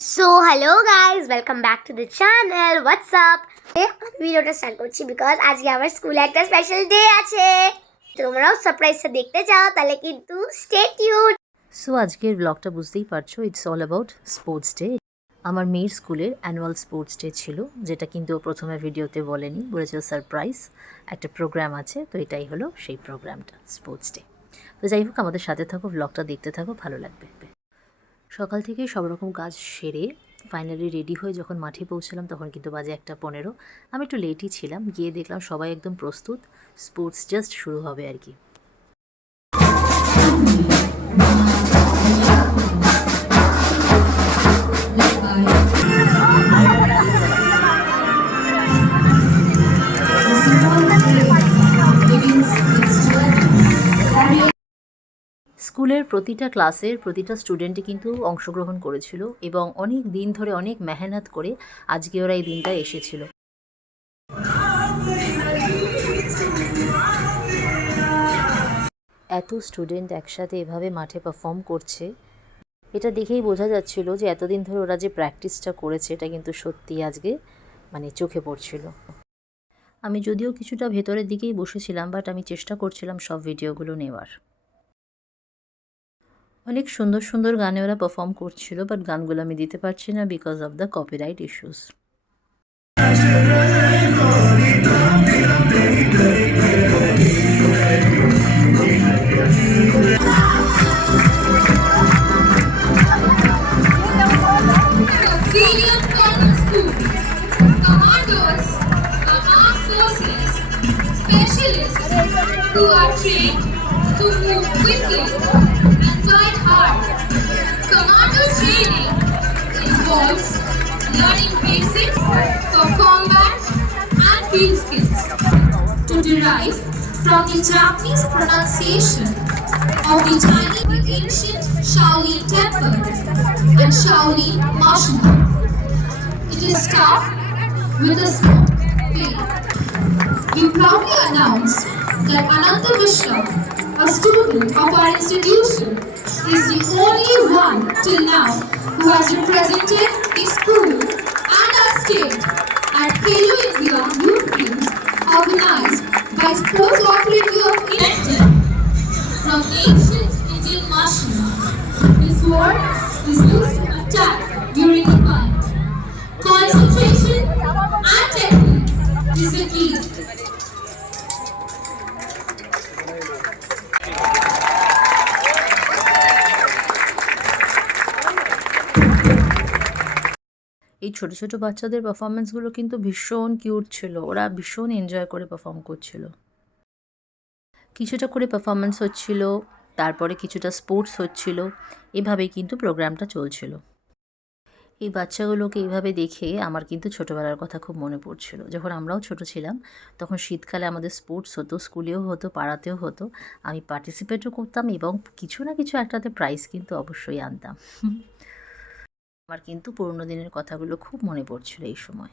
So hello guys, welcome back to the channel. What's up? আমি ভিডিওটা start করছি because আজকে আমার স্কুলে একটা স্পেশাল ডে আছে। তোমরাও সারপ্রাইজটা দেখতে চাও তাহলে কিন্তু স্টে টিউন। সো আজকের ব্লগটা বুঝতেই পারছো, it's all about sports day. আমার মেয়ের স্কুলের অ্যানুয়াল স্পোর্টস ডে ছিল, যেটা কিন্তু ও প্রথমে ভিডিওতে বলেনি, বলেছিল সারপ্রাইজ একটা প্রোগ্রাম আছে। তো এটাই হলো সেই প্রোগ্রামটা, স্পোর্টস ডে। তো যাই হোক, আমাদের সাথে থাকো, ব্লগটা দেখতে থাকো, ভালো লাগবে। সকাল থেকে সব রকম কাজ সেরে ফাইনালি রেডি হয়ে যখন মাঠে পৌঁছলাম, তখন কিন্তু বাজে 1:15। আমি একটু লেটই ছিলাম, গিয়ে দেখলাম সবাই একদম প্রস্তুত, স্পোর্টস জাস্ট শুরু হবে আর কি। স্কুলের প্রতিটা ক্লাসের প্রতিটা স্টুডেন্টই কিন্তু অংশগ্রহণ করেছিল এবং অনেক দিন ধরে অনেক মেহনত করে আজকে ওরা এই দিনটা এসেছিল। এত স্টুডেন্ট একসাথে এভাবে মাঠে পারফর্ম করছে, এটা দেখেই বোঝা যাচ্ছিল যে এতদিন ধরে ওরা যে প্র্যাকটিসটা করেছে এটা কিন্তু সত্যি আজকে চোখে পড়ছিল। আমি যদিও কিছুটা ভেতরের দিকেই বসেছিলাম, বাট আমি চেষ্টা করছিলাম সব ভিডিওগুলো নেওয়ার। অনেক সুন্দর সুন্দর গানে ওরা পারফর্ম করছিল, বাট গানগুলো আমি দিতে পারছি না because of the copyright issues. Who are trained to move quickly and fight hard. Commando training involves learning basics for combat and field skills to derive from the Japanese pronunciation of the ancient Shaolin temple and Shaolin martial art. It is tough with a small pain. We proudly announce that Ananta Mishra, a student of our institution, is the only one till now who has represented the school and our state at Khelo India Youth Games organized by Sports Authority of India from ancient Indian martial art. This sword is used to attack during the fight. Concentration and technique is the key. এই ছোট ছোট বাচ্চাদের পারফরমেন্সগুলো কিন্তু ভীষণ cute ছিল, ওরা ভীষণ enjoy করে পারফর্ম করছিল। কিছুটা করে পারফরমেন্স হচ্ছিল, তারপরে কিছুটা স্পোর্টস হচ্ছিল, এভাবেই কিন্তু প্রোগ্রামটা চলছিল। এই বাচ্চাগুলোকে এইভাবে দেখে আমার কিন্তু ছোটোবেলার কথা খুব মনে পড়ছিল। যখন আমরাও ছোট ছিলাম তখন শীতকালে আমাদের স্পোর্টস হতো, স্কুলেও হতো, পাড়াতেও হতো। আমি পার্টিসিপেটও করতাম এবং কিছু না কিছু একটাতে প্রাইজ কিন্তু অবশ্যই আনতাম। আমার কিন্তু পুরোনো দিনের কথাগুলো খুব মনে পড়ছিল এই সময়।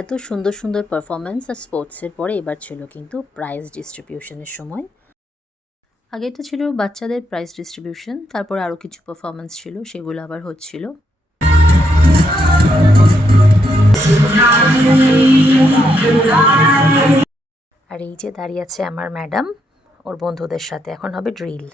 এত সুন্দর সুন্দর পারফরমেন্স আর স্পোর্টসের পরে এবার ছিল কিন্তু প্রাইজ ডিস্ট্রিবিউশনের সময়। আগেটা ছিল বাচ্চাদের প্রাইজ ডিস্ট্রিবিউশন, তারপরে আরও কিছু পারফরমেন্স ছিল, সেগুলো আবার হচ্ছিল। আর এই যে দাঁড়িয়ে আছে আমার ম্যাডাম ওর বন্ধুদের সাথে, এখন হবে ড্রিল।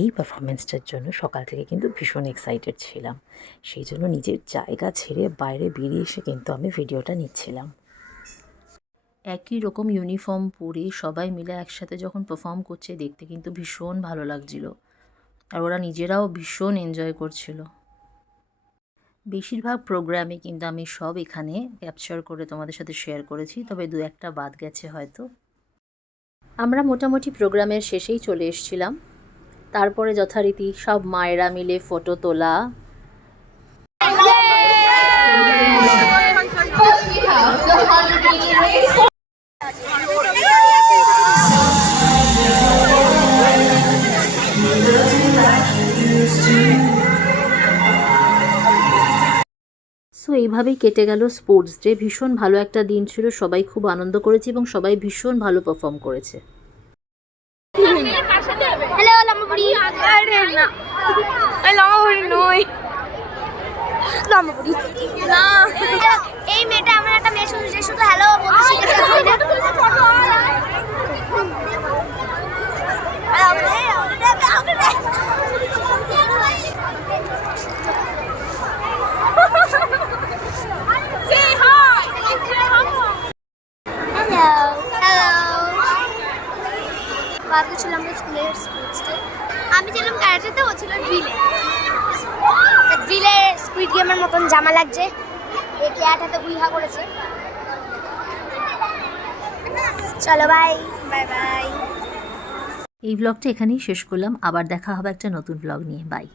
এই পারফরমেন্সটার জন্য সকাল থেকে কিন্তু ভীষণ এক্সাইটেড ছিলাম, সেই জন্য নিজের জায়গা ছেড়ে বাইরে বেরিয়ে এসে কিন্তু আমি ভিডিওটা নিচ্ছিলাম। একই রকম ইউনিফর্ম পরে সবাই মিলে একসাথে যখন পারফর্ম করছে দেখতে কিন্তু ভীষণ ভালো লাগছিল, আর ওরা নিজেরাও ভীষণ এনজয় করছিল। বেশিরভাগ প্রোগ্রামে কিন্তু আমি সব এখানে ক্যাপচার করে তোমাদের সাথে শেয়ার করেছি, তবে দু একটা বাদ গেছে হয়তো। আমরা মোটামুটি প্রোগ্রামের শেষেই চলে এসেছিলাম। তারপরে যথারীতি সব মায়েরা মিলে ফটো তোলা। First we have the 100-meter race. So এইভাবেই কেটে গেল স্পোর্টস ডে। ভীষণ ভালো একটা দিন ছিল, সবাই খুব আনন্দ করেছে এবং সবাই ভীষণ ভালো পারফর্ম করেছে। হ্যালো লাম্বাবুড়ি। আরে না, লাম্বাবুড়ি নই, লাম্বাবুড়ি না। এই মেয়েটা আমার একটা মেয়ে শুনছে, শুধু হ্যালো বলতে শিখেছে। আজকে ছিল আমাদের স্কুলের স্পোর্টস ডে। আমি ছিলাম ক্যারাটেতে, ও ছিল ড্রিলে। ড্রিলে স্কুইড গেমের মতন জামা লাগছে, এই ক্যাট হাতে উইহা করেছে। চলো বাই বাই বাই। এই ব্লগটা এখানেই শেষ করলাম, আবার দেখা হবে একটা নতুন ব্লগ নিয়ে। বাই।